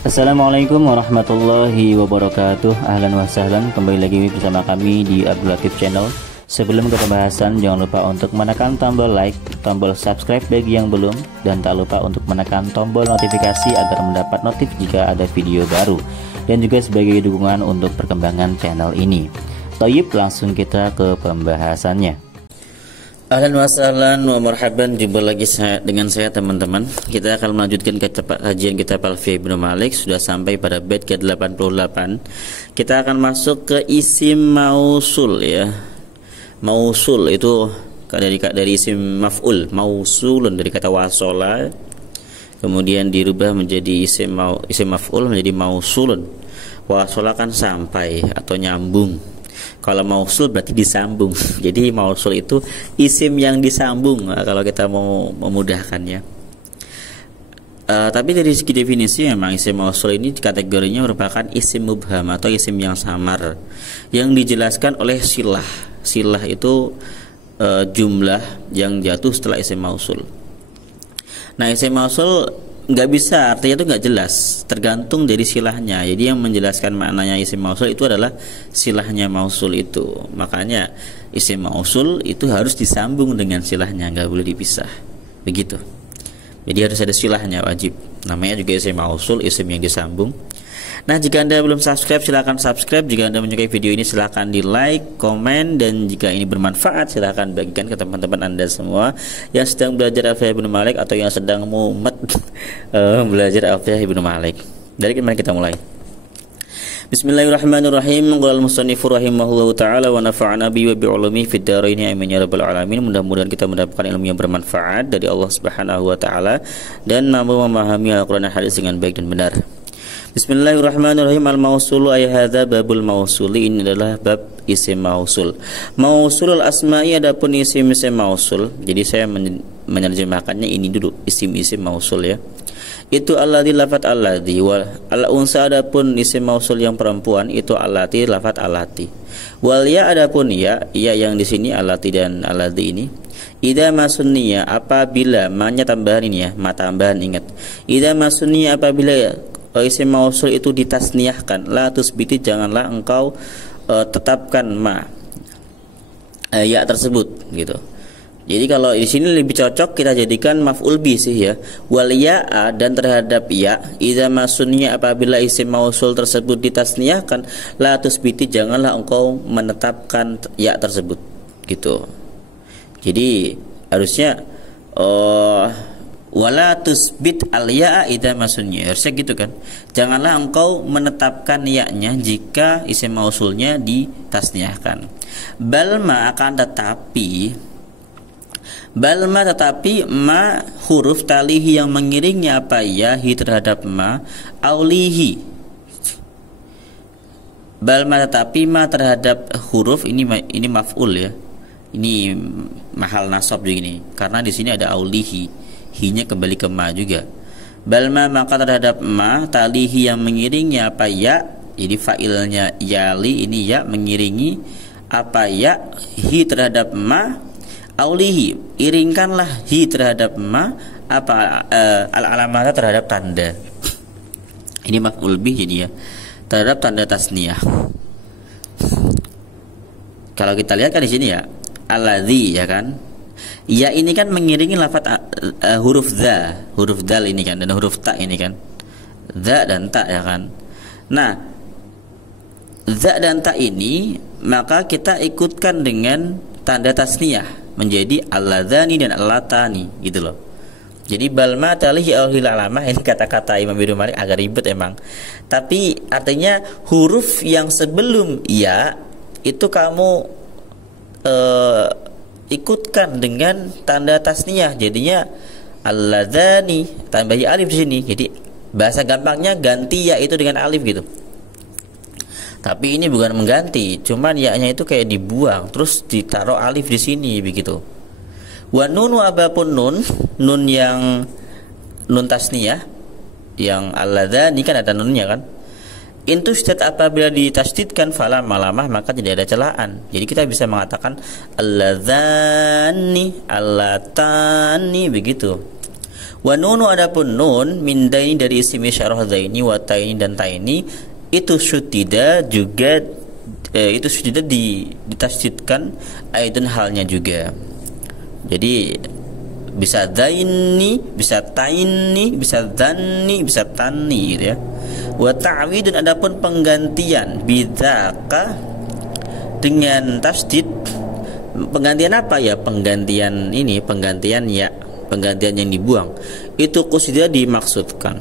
Assalamualaikum warahmatullahi wabarakatuh. Ahlan wa sahlan, kembali lagi bersama kami di Abdul Latif Channel. Sebelum ke pembahasan, jangan lupa untuk menekan tombol like, tombol subscribe bagi yang belum, dan tak lupa untuk menekan tombol notifikasi agar mendapat notif jika ada video baru, dan juga sebagai dukungan untuk perkembangan channel ini. Toyib, langsung kita ke pembahasannya. Ahlan wa sahlan wa marhaban, jumpa lagi dengan saya teman-teman. Kita akan melanjutkan kajian kitab Alfiyah Ibnu Malik. Sudah sampai pada bait ke-88. Kita akan masuk ke isim mausul ya. Mausul itu dari isim maf'ul, mausulun dari kata wasola, kemudian dirubah menjadi isim maf'ul menjadi mausulun. Wasola kan sampai atau nyambung. Kalau mausul berarti disambung. Jadi mausul itu isim yang disambung kalau kita mau memudahkannya. Tapi dari segi definisi memang isim mausul ini kategorinya merupakan isim mubham atau isim yang samar yang dijelaskan oleh silah. Silah itu jumlah yang jatuh setelah isim mausul. Nah, isim mausul nggak bisa, artinya itu nggak jelas, tergantung dari silahnya. Jadi yang menjelaskan maknanya isim mausul itu adalah silahnya mausul itu. Makanya isim mausul itu harus disambung dengan silahnya, nggak boleh dipisah, begitu. Jadi harus ada silahnya, wajib. Namanya juga isim mausul, isim yang disambung. Nah, jika Anda belum subscribe, silahkan subscribe. Jika Anda menyukai video ini, silahkan di like, komen, dan jika ini bermanfaat, silahkan bagikan ke teman-teman Anda semua yang sedang belajar Alfiyah Ibnu Malik atau yang sedang mumet belajar Alfiyah Ibnu Malik. Dari kemarin kita mulai. Bismillahirrahmanirrahim. Qala al-musannifu rahimahullahu taala wa nafa'ana bi wa bi ulumihi fid dharain amin ya rabbal alamin. Mudah-mudahan kita mendapatkan ilmu yang bermanfaat dari Allah Subhanahu wa taala dan mampu memahami Al-Qur'an dan hadis dengan baik dan benar. Bismillahirrahmanirrahim. Al-mausulu ay hadza babul mausuli, ini adalah bab isim mausul. Mausulul asma'i, adapun isim-isim mausul. Jadi saya menerjemahkannya ini dulu, isim-isim mausul ya. Itu alladzi lafat alladzi wal al-unsa, adapun isim mausul yang perempuan itu allati lafat allati. Wal ya, adapun ya yang di sini allati dan alladzi ini. Idza masunniya, apabila ma-nya tambahan ini ya, ma tambahan, ingat. Idza masunniya, apabila isim mausul itu ditasniahkan, la tusbiti, janganlah engkau tetapkan ma ya tersebut gitu. Jadi kalau di sini lebih cocok kita jadikan maf'ul bi sih ya. Wal ya'a, dan terhadap ya, idza masunniya, apabila isim mausul tersebut ditasniahkan, la tusbiti, janganlah engkau menetapkan ya tersebut gitu. Jadi harusnya wala tusbit al-ya'a idza masunniya, harusnya gitu kan. Janganlah engkau menetapkan ya-nya jika isim mausulnya ditasniahkan. Balma, akan tetapi, balma tetapi ma huruf talihi yang mengiringnya apa ya hi terhadap ma aulihi. Balma tetapi ma terhadap huruf ini maf'ul ya. Ini mahal nasab begini karena di sini ada aulihi. Hi-nya kembali ke ma juga. Balma, maka terhadap ma talihi yang mengiringnya apa ya. Jadi fa'ilnya yali, ini ya mengiringi apa ya hi terhadap ma aulihi, iringkanlah hi terhadap ma apa al-alamata, terhadap tanda. Ini maf'ul bih jadi ya, terhadap tanda tasniyah. Kalau kita lihat kan di sini ya alladzi ya kan. Ya ini kan mengiringi lafaz huruf dza, huruf dal ini kan, dan huruf ta ini kan, dza dan ta ya kan. Nah, dza dan ta ini maka kita ikutkan dengan tanda tasniyah menjadi alladzani dan allatani gitu loh. Jadi balma talihi auhil alamah, ini kata-kata Imam Ibnu Malik agak ribet emang. Tapi artinya huruf yang sebelum ya itu kamu ikutkan dengan tanda tasniyah, jadinya alladzani tambahi alif di sini. Jadi bahasa gampangnya ganti ya itu dengan alif gitu. Tapi ini bukan mengganti, cuman ya-nya itu kayak dibuang terus ditaruh alif di sini begitu. Wa nunu, apapun nun yang nun tasniyah yang alladzani kan ada nunnya kan. Intustat, apabila ditasdidkan fala malamah, maka tidak ada celaan. Jadi kita bisa mengatakan alladzani, allatani begitu. Wa nunu adapun nun min daini dari isim isyarah daini wa taini dan taini itu syuddida juga itu syuddida ditasydidkan aidan halnya juga. Jadi bisa daini, bisa taini, bisa dhanni, bisa tanni gitu ya. Wa ta'widun adapun penggantian bidzaka dengan tasydid. Penggantian apa ya? Penggantian ini, penggantian ya, penggantian yang dibuang. Itu qusida dimaksudkan.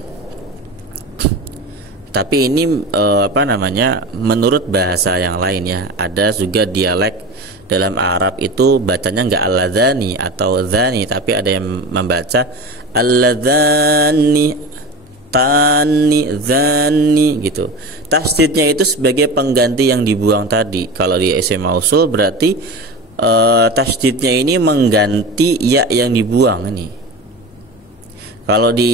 Tapi ini menurut bahasa yang lain ya. Ada juga dialek dalam Arab itu bacanya enggak al-ladhani atau dhani, tapi ada yang membaca al-ladhani, tani, dhani gitu. Tasydidnya itu sebagai pengganti yang dibuang tadi. Kalau di isim mausul berarti tasydidnya ini mengganti ya yang dibuang ini. Kalau di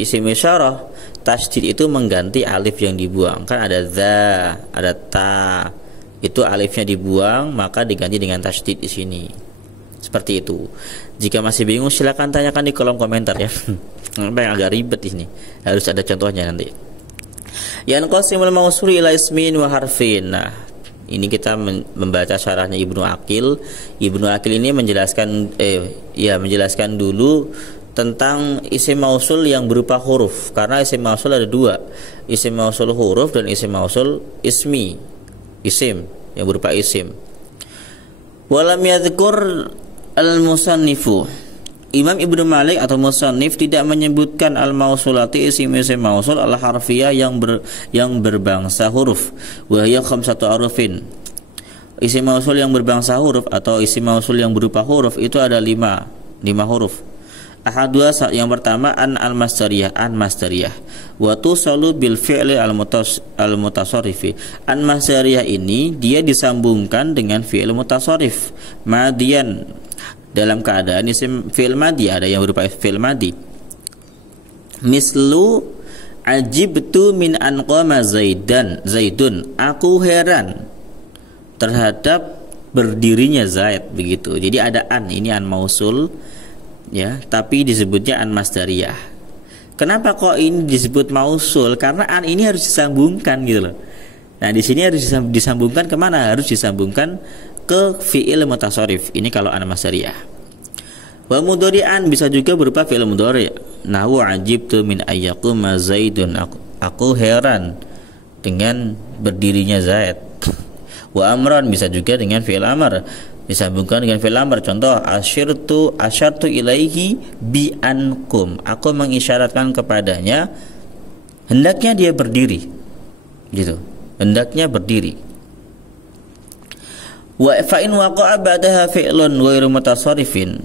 isim isyarah tasydid itu mengganti alif yang dibuang. Kan ada za, ada ta. Itu alifnya dibuang maka diganti dengan tasydid di sini. Seperti itu. Jika masih bingung silakan tanyakan di kolom komentar ya. Yang agak ribet di sini. Harus ada contohnya nanti. Yan qasimul mausul ila ismin wa harfin. Nah, ini kita membaca syarahnya Ibnu Aqil. Ibnu Aqil ini menjelaskan dulu tentang isim mausul yang berupa huruf. Karena isim mausul ada dua, isim mausul huruf dan isim mausul ismi, isim yang berupa isim. Walam yadhkur al-musannifu, Imam Ibnu Malik atau musannif tidak menyebutkan al-mausulati isim-isim mausul al-harfiyah yang berbangsa huruf. Wa hiya khamsatu arufin. Isim mausul yang berbangsa huruf atau isim mausul yang berupa huruf itu ada lima huruf. Ahadua yang pertama an al-masdariyah, an masdariyah. Wa tusalu bil fi'li al-mutasarrifi. An masdariyah ini dia disambungkan dengan fi'il mutasarrif madian, dalam keadaan isim fi'il madi, ada yang berupa fi'il madi. Mislu ajibtu min an qama zaidun. Aku heran terhadap berdirinya Zaid, begitu. Jadi ada an, ini an mausul ya, tapi disebutnya an masdariyah. Kenapa kok ini disebut mausul? Karena an ini harus disambungkan gitu loh. Nah, di sini harus disambungkan kemana? Harus disambungkan ke fi'il mutasarrif. Ini kalau an masdariyah. Wa mudhari'an bisa juga berupa fi'il mudhari'. Nahu ajibtu min ayyaquma zaidun. Aku heran dengan berdirinya Zaid. Wa amran bisa juga dengan fi'il amr, disambungkan dengan fi'il amr. Contoh asyartu ilaihi bi ankum. Aku mengisyaratkan kepadanya hendaknya dia berdiri. Gitu. Hendaknya berdiri. Wa fa in waqa'a ba'daha fi'lun ghairu mutasarrifin.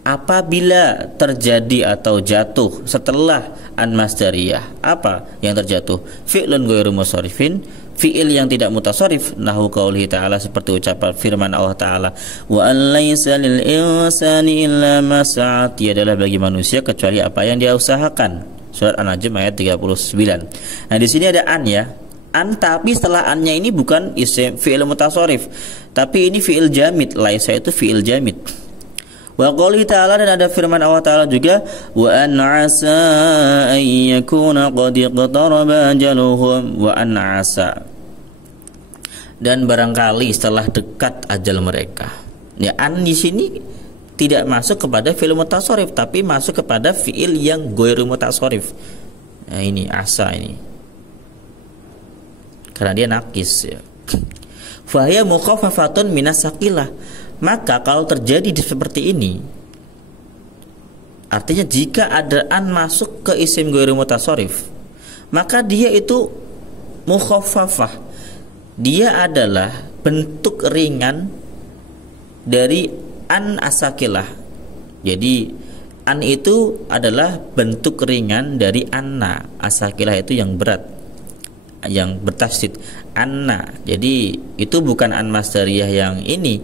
Apabila terjadi atau jatuh setelah an masdariyah, apa yang terjatuh? Fi'lun ghairu mutasarrifin, fi'il yang tidak mutasarrif, nahu qaulihi ta'ala, seperti ucapan firman Allah Ta'ala, wa an laisa lil insani illa ma sa'a, tiadalah bagi manusia kecuali apa yang dia usahakan. Surat An-Najm ayat 39. Nah, di sini ada an ya. An, tapi setelah annya ini bukan isim fi'il mutasarrif, tapi ini fi'il jamid. Laisa itu fi'il jamid. Wa qoulihi ta'ala, dan ada firman Allah Ta'ala juga, wa an 'asa an yakuna qad iqtaraba ajaluhum, wa an 'asa, dan barangkali setelah dekat ajal mereka. Ya, an di sini tidak masuk kepada fi'il mutasarrif, tapi masuk kepada fi'il yang ghairu mutasarrif. Nah, ini asa ini. Karena dia nakis ya. Fahiya mukhaffafatun minas saqilah. Maka kalau terjadi seperti ini, artinya jika ada an masuk ke isim ghairu mutasarrif, maka dia itu mukhaffafah. Dia adalah bentuk ringan dari an asakilah. Jadi an itu adalah bentuk ringan dari anna. Asakilah itu yang berat, yang bertasydid anna. Jadi itu bukan an masdariyah yang ini,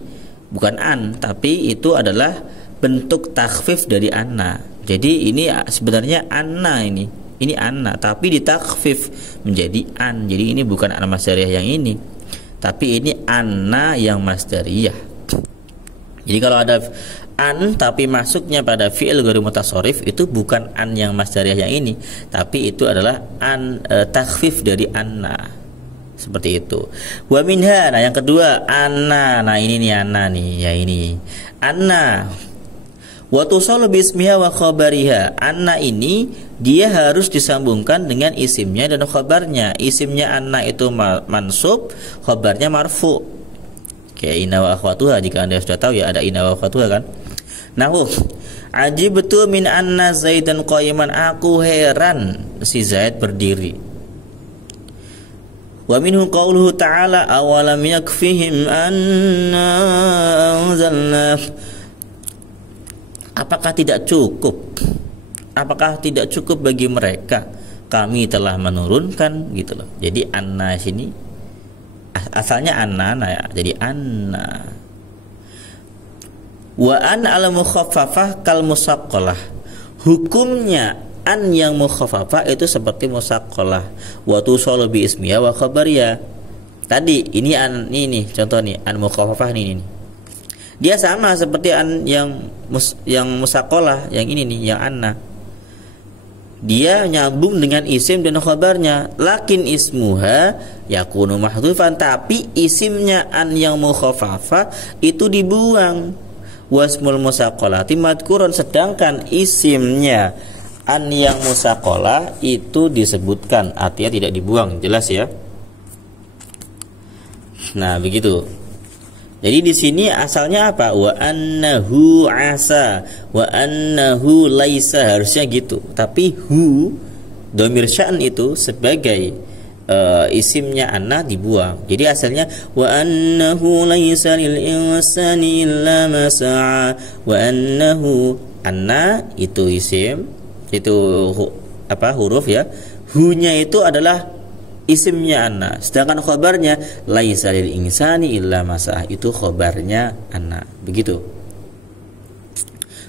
bukan an, tapi itu adalah bentuk takhfif dari anna. Jadi ini sebenarnya anna, ini anna, tapi ditakhfif menjadi an. Jadi ini bukan an masdariyah yang ini, tapi ini anna yang masdariyah. Jadi kalau ada an tapi masuknya pada fi'il ghairi mutasharrif itu bukan an yang masdariyah yang ini, tapi itu adalah an takhfif dari anna. Seperti itu. Wa minha, nah yang kedua anna. Nah ini nih anna nih, ya ini. Anna wa tusalu bi ismiha wa khabariha. Anna ini dia harus disambungkan dengan isimnya dan khabarnya. Isimnya anna itu mansub, khabarnya marfu. Kayak inna wa akhwatuha, jika Anda sudah tahu ya ada inna wa akhwatuha kan. Nahu ajibtu min anna Zaidan qa'iman, aku heran si Zaid berdiri. Wa minhu qauluhu ta'ala awalam yakfihim anna anzalna, apakah tidak cukup? Apakah tidak cukup bagi mereka kami telah menurunkan, gitu loh. Jadi anna sini asalnya anna ya, jadi anna. Wa an al mukhaffafah kal musaqqalah, hukumnya an yang mukhaffafah itu seperti musaqqalah. Wa tusalu bi ismiya wa khabariya. Tadi ini an ini contoh nih, an mukhaffafah nih. Dia sama seperti an yang musaqqalah, yang ini nih, yang anna. Dia nyambung dengan isim dan khabarnya. Lakin ismuha yakunu mahdhufan, tapi isimnya an yang mukhaffafah itu dibuang. Wasmul musaqqalati madhkurun, sedangkan isimnya an yang musaqqalah itu disebutkan, artinya tidak dibuang. Jelas ya? Nah, begitu. Jadi di sini asalnya apa? Wa annahu asa, wa annahu laisa, harusnya gitu. Tapi hu dhamir sya'n itu sebagai isimnya anna dibuang. Jadi asalnya wa annahu laisa lil insani illa ma sa'a, wa annahu, anna itu isim, itu huruf ya. Hu-nya itu adalah isimnya anna, sedangkan khabarnya laisa lil insani illa ma sa'a, itu khabarnya anna. Begitu.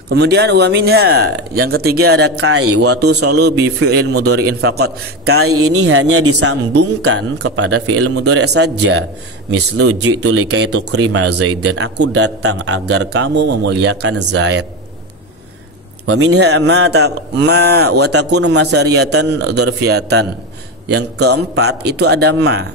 Kemudian wa minha, yang ketiga ada kai, wa tusalu bi fi'il mudhari'in faqat. Kai ini hanya disambungkan kepada fi'il mudhari' saja. Mislu ji'tu likai tukrima Zaid, dan aku datang agar kamu memuliakan Zaid. Wa minha ma wa takunu masariyatan dzarfiyatan. Yang keempat itu ada ma,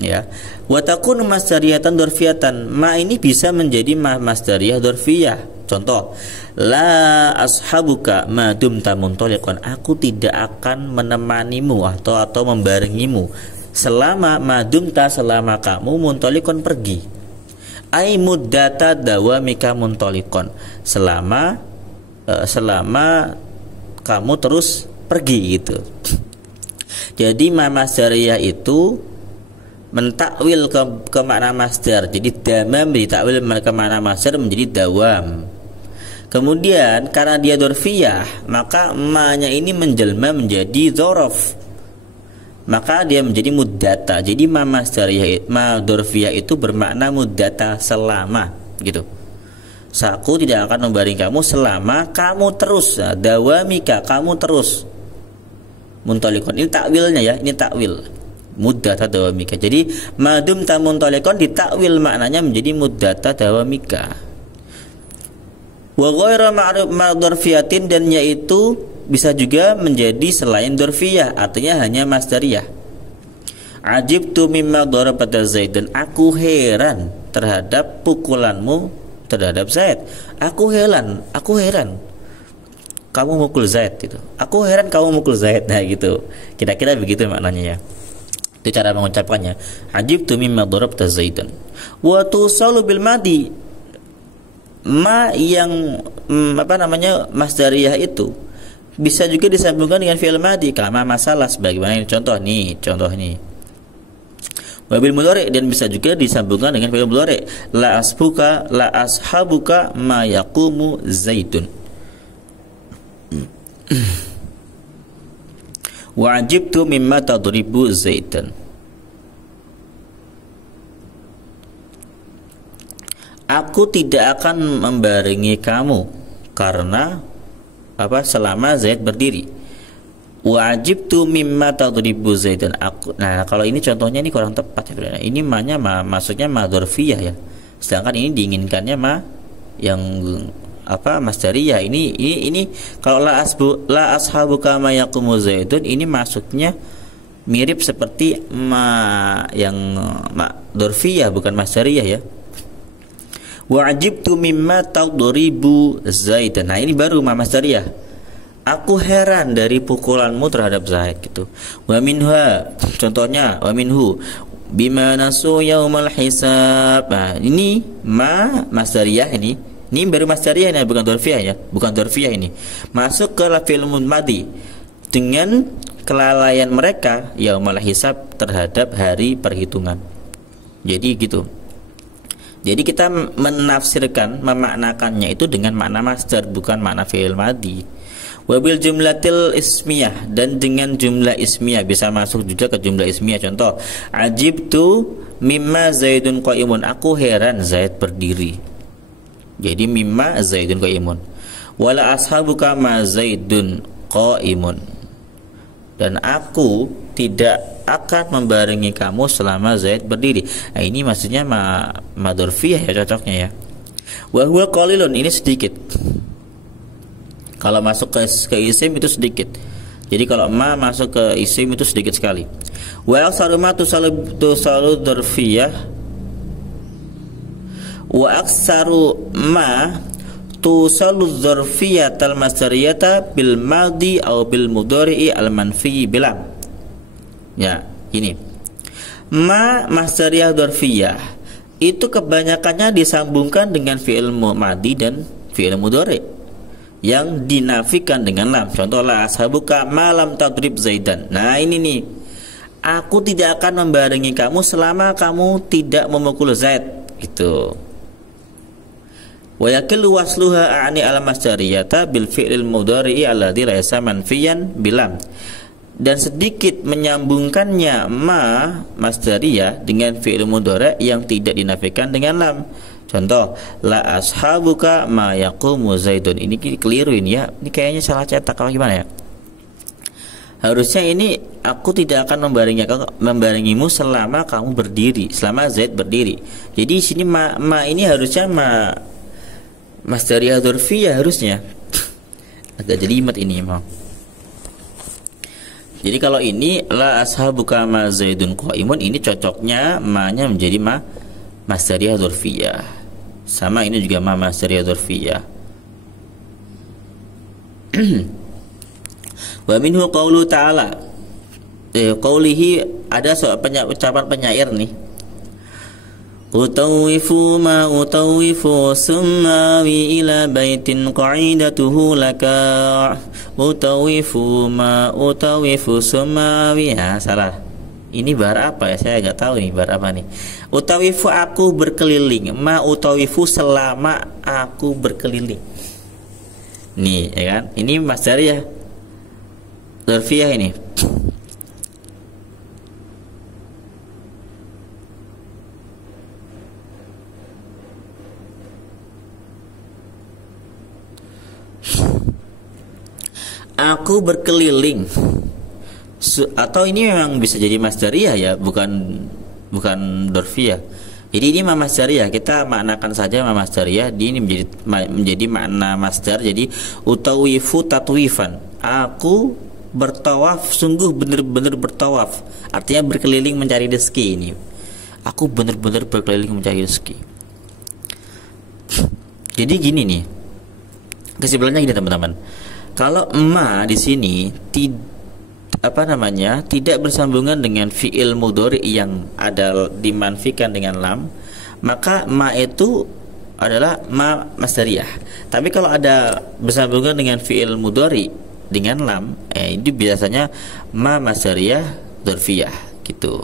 ya. Wa takunu masdariyatan dzarfiyatan. Ma ini bisa menjadi masdariyah dzarfiyah. Contoh, la ashabuka ma dumta muntaliqan, aku tidak akan menemanimu atau membarengimu selama madumta, selama kamu muntaliqan pergi. Ai muddata dawamika muntaliqan, selama kamu terus pergi, gitu. Jadi ma masdariyah itu mentakwil ke makna masdar. Jadi damam ditakwil ke makna masdar menjadi dawam. Kemudian karena dia dzarfiyah, maka ma-nya ini menjelma menjadi dzaraf, maka dia menjadi muddata. Jadi ma masdariyah, ma dzarfiyah itu bermakna muddata, selama, gitu. Aku tidak akan membaring kamu selama kamu terus, dawamika, kamu terus muntaliqon. Ini takwilnya ya, ini takwil muddata dawamika. Jadi madum tamuntaliqon ditakwil maknanya menjadi muddata dawamika. Wa ghairu ma'dharfiyatin, dan yaitu bisa juga menjadi selain dzarfiyah, artinya hanya masdariyah. Ajibtu mimma darabata Zaid, dan aku heran terhadap pukulanmu terhadap Zaid. Aku heran kamu mukul Zaid, gitu. Aku heran kamu mukul Zaid. Nah, gitu. Kira-kira begitu maknanya ya. Itu cara mengucapkannya. Ajibtu mimma darabta Zaidan. Wa tusalu bil madi. Ma yang masdariyah itu bisa juga disambungkan dengan fi'il madi, kama masalah, sebagaimana ini contoh nih. Wabil mudhari, dan bisa juga disambungkan dengan fi'il mudhari. La ashabuka ma yaqumu Zaidun. Wa ajibtu mimma tadribu Zaidan. Aku tidak akan membarengi kamu karena selama Zaid berdiri. Wa ajibtu mimma tadribu Zaidan. Nah, kalau ini contohnya ini kurang tepat ya. Ini maksudnya ma dzarfiyah ya. Sedangkan ini diinginkannya ma yang masdariyah. Ini kalau la ashabuka ma yaqumu zaidun, ini maksudnya mirip seperti ma yang ma dzarfiyah, bukan masdariyah ya. Wa ajibtu mimma tadribu zaidan. Nah, ini baru ma masdariyah. Aku heran dari pukulanmu terhadap Zaid gitu. Wa minha, contohnya wa minhu bima nasu yaumal hisab. Nah, ini ma masdariyah ini. Ini baru masdariyah, ini bukan dzarfiyah ya, bukan dzarfiyah ini. Masuk ke fi'il mudmadi dengan kelalaian mereka yaumal hisab terhadap hari perhitungan. Jadi gitu. Jadi kita menafsirkan, memaknakannya itu dengan makna masdar, bukan makna fi'il madi. Wabil jumlatil ismiyah, dan dengan jumlah ismiyah bisa masuk juga ke jumlah ismiyah. Contoh, ajibtu mimma zaidun qaimun. Aku heran Zaid berdiri. Jadi mimma zaidun qaimun. Wala ashabuka ma zaidun qaimun. Dan aku tidak akan membarengi kamu selama Zaid berdiri. Nah, ini maksudnya ma dzarfiyah ya, cocoknya ya. Wa huwa qalilun, ini sedikit. Kalau masuk ke isim itu sedikit. Jadi kalau ma masuk ke isim itu sedikit sekali. Wa aksaru ma tusalu dzarfiyah. Wa aksaru ma tusalu dzarfiyatal masdariyata bil madi au bil mudhari'i al manfi bilam. Ya, ini. Ma masdariyah dzarfiyah itu kebanyakannya disambungkan dengan fi'il madi dan fi'il mudhari yang dinafikan dengan lam. Contoh, la ashabuka malam tadrib zaidan. Nah, ini nih. Aku tidak akan membarengi kamu selama kamu tidak memukul Zaid. Gitu. Wa yakillu wasluha a'ni al masdariyata bil fi'il mudhari'i alladhi laysa manfiyan bilam. Dan sedikit menyambungkannya ma masdariyah dengan fi'il mudhari' yang tidak dinafikan dengan lam. Contoh, la ashabuka ma yaqumu zaidun. Ini keliru ini ya. Ini kayaknya salah cetak atau gimana ya? Harusnya ini aku tidak akan membarengimu selama kamu berdiri, selama Zaid berdiri. Jadi di sini ma ini harusnya ma masdariyah dzarfiyah harusnya. Agak jelimet ini emang. Jadi kalau ini la ashabuka ma zaidun qaimun, ini cocoknya ma-nya menjadi ma masdariyah dzarfiyah. Sama ini juga ma masdariyah dzarfiyah. Wa minhu qaulu ta'ala. Qaulihi, ada ucapan penyair nih. Utawifu ma utawifu summawi ila baitin qa'idatuhu laka. Utawifu ma utawifu summawi. Ya, salah. Ini bar apa ya? Saya nggak tahu nih bar apa nih. Utawifu, aku berkeliling. Ma utawifu, selama aku berkeliling. Nih, ya kan? Ini masdariyah dzarfiyah ini. Aku berkeliling. Atau ini memang bisa jadi masdariyah ya, bukan dzarfiyah. Jadi ini ma masdariyah, kita maknakan saja ma masdariyah. Ini menjadi makna masdar. Jadi utawifu tatwifan. Aku bertawaf, sungguh benar-benar bertawaf. Artinya berkeliling mencari rezeki ini. Aku benar-benar berkeliling mencari rezeki. Jadi gini nih. Kesimpulannya gini teman-teman. Kalau ma di sini tidak bersambungan dengan fi'il mudhari yang ada dimanfikan dengan lam, maka ma itu adalah ma masdariyah. Tapi kalau ada bersambungan dengan fi'il mudhari dengan lam, itu biasanya ma masdariyah dzarfiyah gitu.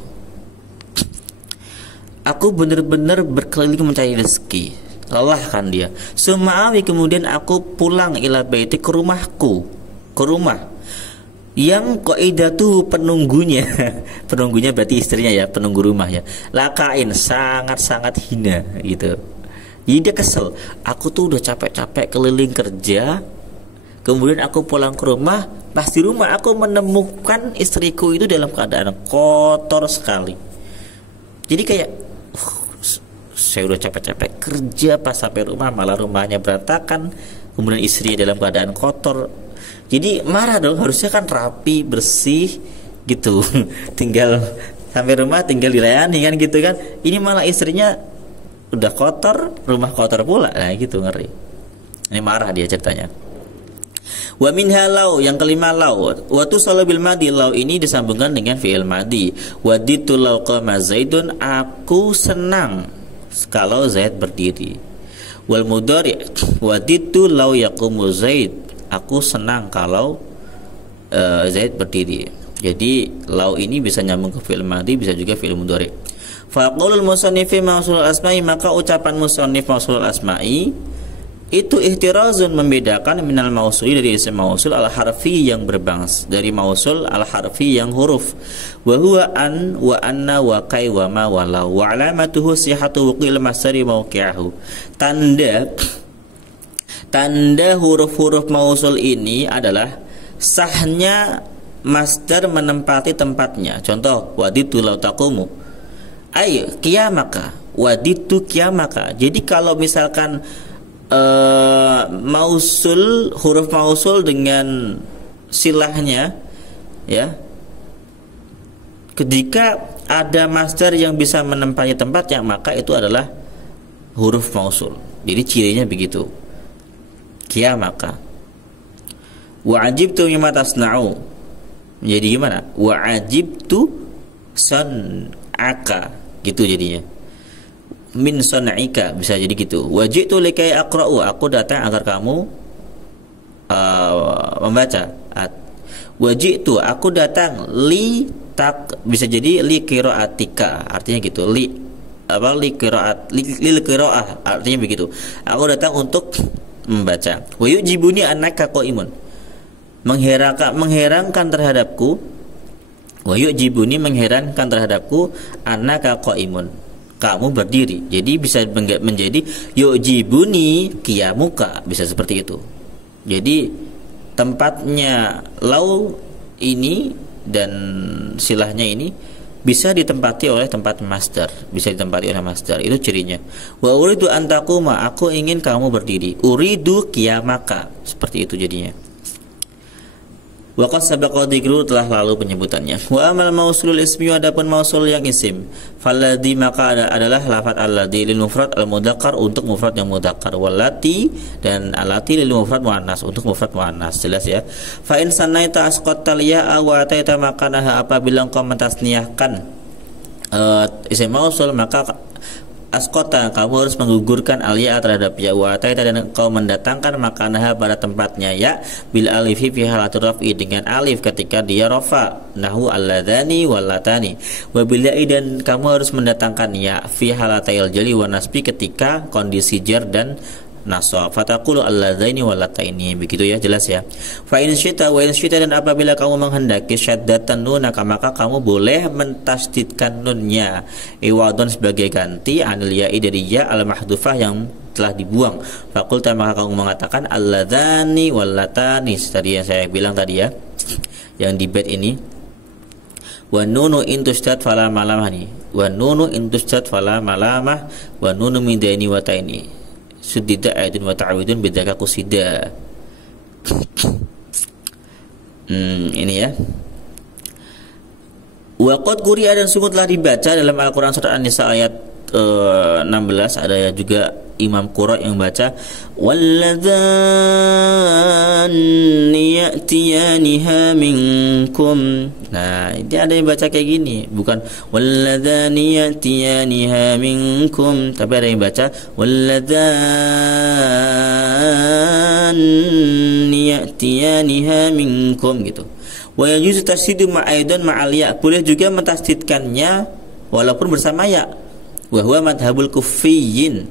Aku benar-benar berkeliling mencari rezeki. Lelah kan dia. Suma'awi, kemudian aku pulang ila baiti, ke rumahku, ke rumah yang qaidatu penunggunya. Penunggunya berarti istrinya ya, penunggu rumah ya. Lakain, sangat-sangat hina gitu. Jadi dia kesel. Aku tuh udah capek-capek keliling kerja, kemudian aku pulang ke rumah, pas di rumah aku menemukan istriku itu dalam keadaan kotor sekali. Jadi kayak saya udah capek-capek kerja, pas sampai rumah malah rumahnya berantakan, kemudian istri dalam keadaan kotor. Jadi marah dong, harusnya kan rapi, bersih gitu. Tinggal sampai rumah tinggal dilayani kan gitu kan. Ini malah istrinya udah kotor, rumah kotor pula. Nah gitu, ngeri. Ini marah dia ceritanya. Wa minha lau, yang kelima lau. Wa tusalu bil madi, lau ini disambungkan dengan fi'il madi. Waditu lau qama Zaidun, aku senang kalau Zaid berdiri. Wal mudhari, waditu lau yaqumu Zaid, aku senang kalau Zaid berdiri. Jadi lau ini bisa nyambung ke fi'il madi, bisa juga fi'il mudhari. Fa qaulul musannifi mausulul asma'i, maka ucapan musannif mausulul asma'i itu ihtirazun, membedakan minal mausuli dari isim mausul al harfi yang berbangs, dari mausul al harfi yang huruf. Wa huwa an wa anna wa kai wa ma wa la wa alamatuhu sihhatu wuqil masdari mawqi'ahu. Tanda huruf-huruf mausul ini adalah sahnya masdar menempati tempatnya. Contoh, waditu lau taqumu, ay qiyamaka, waditu qiyamaka. Jadi kalau misalkan mausul, huruf mausul dengan silahnya, ya, ketika ada masdar yang bisa menempati tempatnya, maka itu adalah huruf mausul. Jadi cirinya begitu. Qiyamaka. Wa ajibtu mimma tasna'u, jadi gimana? Wa ajibtu san'aka, gitu jadinya. Min san'ika, bisa jadi gitu. Wajitu likai aqra'u, aku datang agar kamu membaca. Wajitu, aku datang li tak, bisa jadi li qira'atika, artinya gitu. Li qira'at, li qira'ah, artinya begitu. Aku datang untuk membaca. Wa yujibuni annaka qaimun, mengherankan terhadapku. Wa yujibuni, mengherankan terhadapku, annaka qaimun, kamu berdiri. Jadi bisa menjadi yujibuni qiyamuka, bisa seperti itu. Jadi tempatnya lau ini dan silahnya ini bisa ditempati oleh tempat masdar, bisa ditempati oleh masdar, itu cirinya. Wa uridu an taquma, aku ingin kamu berdiri. Uridu qiyamaka, seperti itu jadinya. Wa qad sabaqa dzikru, telah lalu penyebutannya. Wa amal mausulul ismi, adapun mausul yang isim, falladzi, maka adalah lafaz alladzi lil mufrad al mudzakkar, untuk mufrad yang mudzakkar, wallati, dan alati lil mufrad muannas, untuk mufrad muannas. Jelas ya. Fa in sanaita asqatal ya'a wa ataita makanaha, apabila engkau mentasniahkan isim mausul, maka asqata, kamu harus menggugurkan al-ya terhadap ya, wa ataita, dan kau mendatangkan makanaha pada tempatnya ya, bil alifi fi halatur raf'i, dengan alif ketika dia rafa, nahu alladzani wallatani, wa bil ya'i, dan kamu harus mendatangkan ya fi halatayil jali wa nasbi, ketika kondisi jar dan nasab. Fataqulu alladzaini wallataini, begitu ya, jelas ya. Fa in syi'ta wa in syi'ta, dan apabila kamu menghendaki syaddatan nun, maka kamu boleh mentasdidkan nunnya iwadon sebagai ganti anil ya'i, dari ya al mahdhufah yang telah dibuang. Fakulta, maka kamu mengatakan alladzani wallatani, tadi yang saya bilang tadi ya, yang di bait ini. Wa nunu intustat fala malamah nih, wa nunu intustat fala malamah, wa nunu min daini wa taini suddida aidun wa ta'awidun bidzaka qusida. Ini ya. Wa qad quri'a, dan sungguh telah dibaca dalam Al-Qur'an surat An-Nisa ayat 16, ada juga Imam Qura yang baca walladzani ya'tiyaniha minkum. Nah, ini ada yang baca kayak gini, bukan walladzani ya'tiyaniha minkum, tapi ada yang baca walladzani ya'tiyaniha minkum gitu. Wa yajuzu tasdidu ma'aidan ma'al ya, boleh juga mentasdidkannya walaupun bersama ya. Wa huwa madhabul kufiyyin,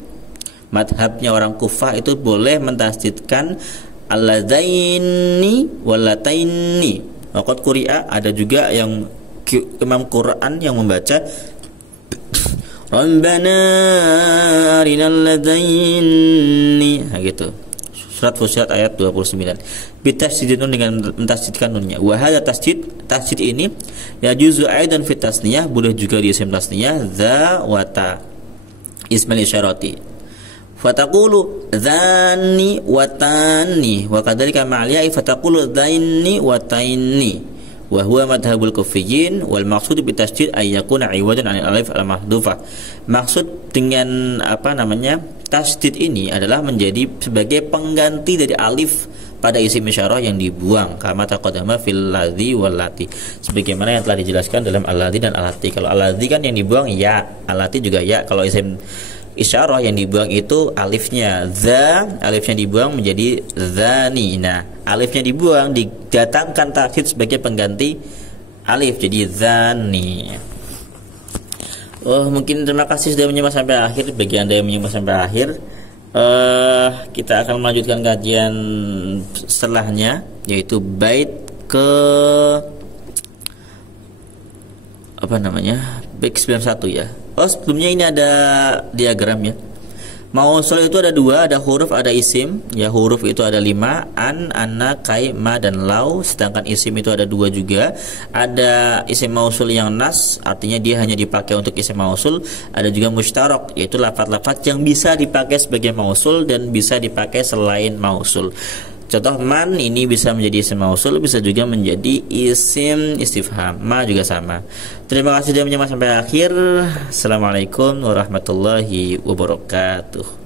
madhabnya orang Kufah itu boleh mentasdidkan alladzaini wallataini. Waqad quri'a, ada juga yang Imam Quran yang membaca Rabbana arinal ladzaini, nah gitu. Surat Fussilat ayat 29. Bitasdid nun, dengan mentasdidkan nunnya. Wa hadza tasdid ini ya juzu aidan fit tasniyah, boleh juga di isim tasniyah za wa ta. ismul isyarati. Fataqulu dzani wa tani wa kadzalika ma'al ya'i fataqulu dzaini wa taini wa huwa madhhabul kufiyyin wal maqsud bi tasydid ay yakuna 'iwadan 'anil alif al mahdhufah. Maksud dengan tasydid ini adalah menjadi sebagai pengganti dari alif pada isim isyarah yang dibuang, kama taqaddama fil ladzi wal lati, sebagaimana yang telah dijelaskan dalam al-ladzi dan al-lati. Kalau al-ladzi kan yang dibuang ya, al-lati juga ya. Kalau isim isyarah yang dibuang itu alifnya, alifnya dibuang menjadi dzani. Nah, alifnya dibuang, didatangkan taksid sebagai pengganti alif jadi dzani. Mungkin terima kasih sudah menyimak sampai akhir. Bagi Anda yang menyimak sampai akhir, kita akan melanjutkan kajian setelahnya, yaitu bait ke bait 91 ya. Sebelumnya ini ada diagram ya. Mausul itu ada dua, ada huruf, ada isim. Ya, huruf itu ada 5, an, anna, kai, ma, dan lau. Sedangkan isim itu ada 2 juga. Ada isim mausul yang nas, artinya dia hanya dipakai untuk isim mausul. Ada juga mustarak, yaitu lafaz-lafaz yang bisa dipakai sebagai mausul dan bisa dipakai selain mausul. Contoh man ini bisa menjadi isim mausul, bisa juga menjadi isim istifham. Ma juga sama. Terima kasih sudah menyimak sampai akhir. Assalamualaikum warahmatullahi wabarakatuh.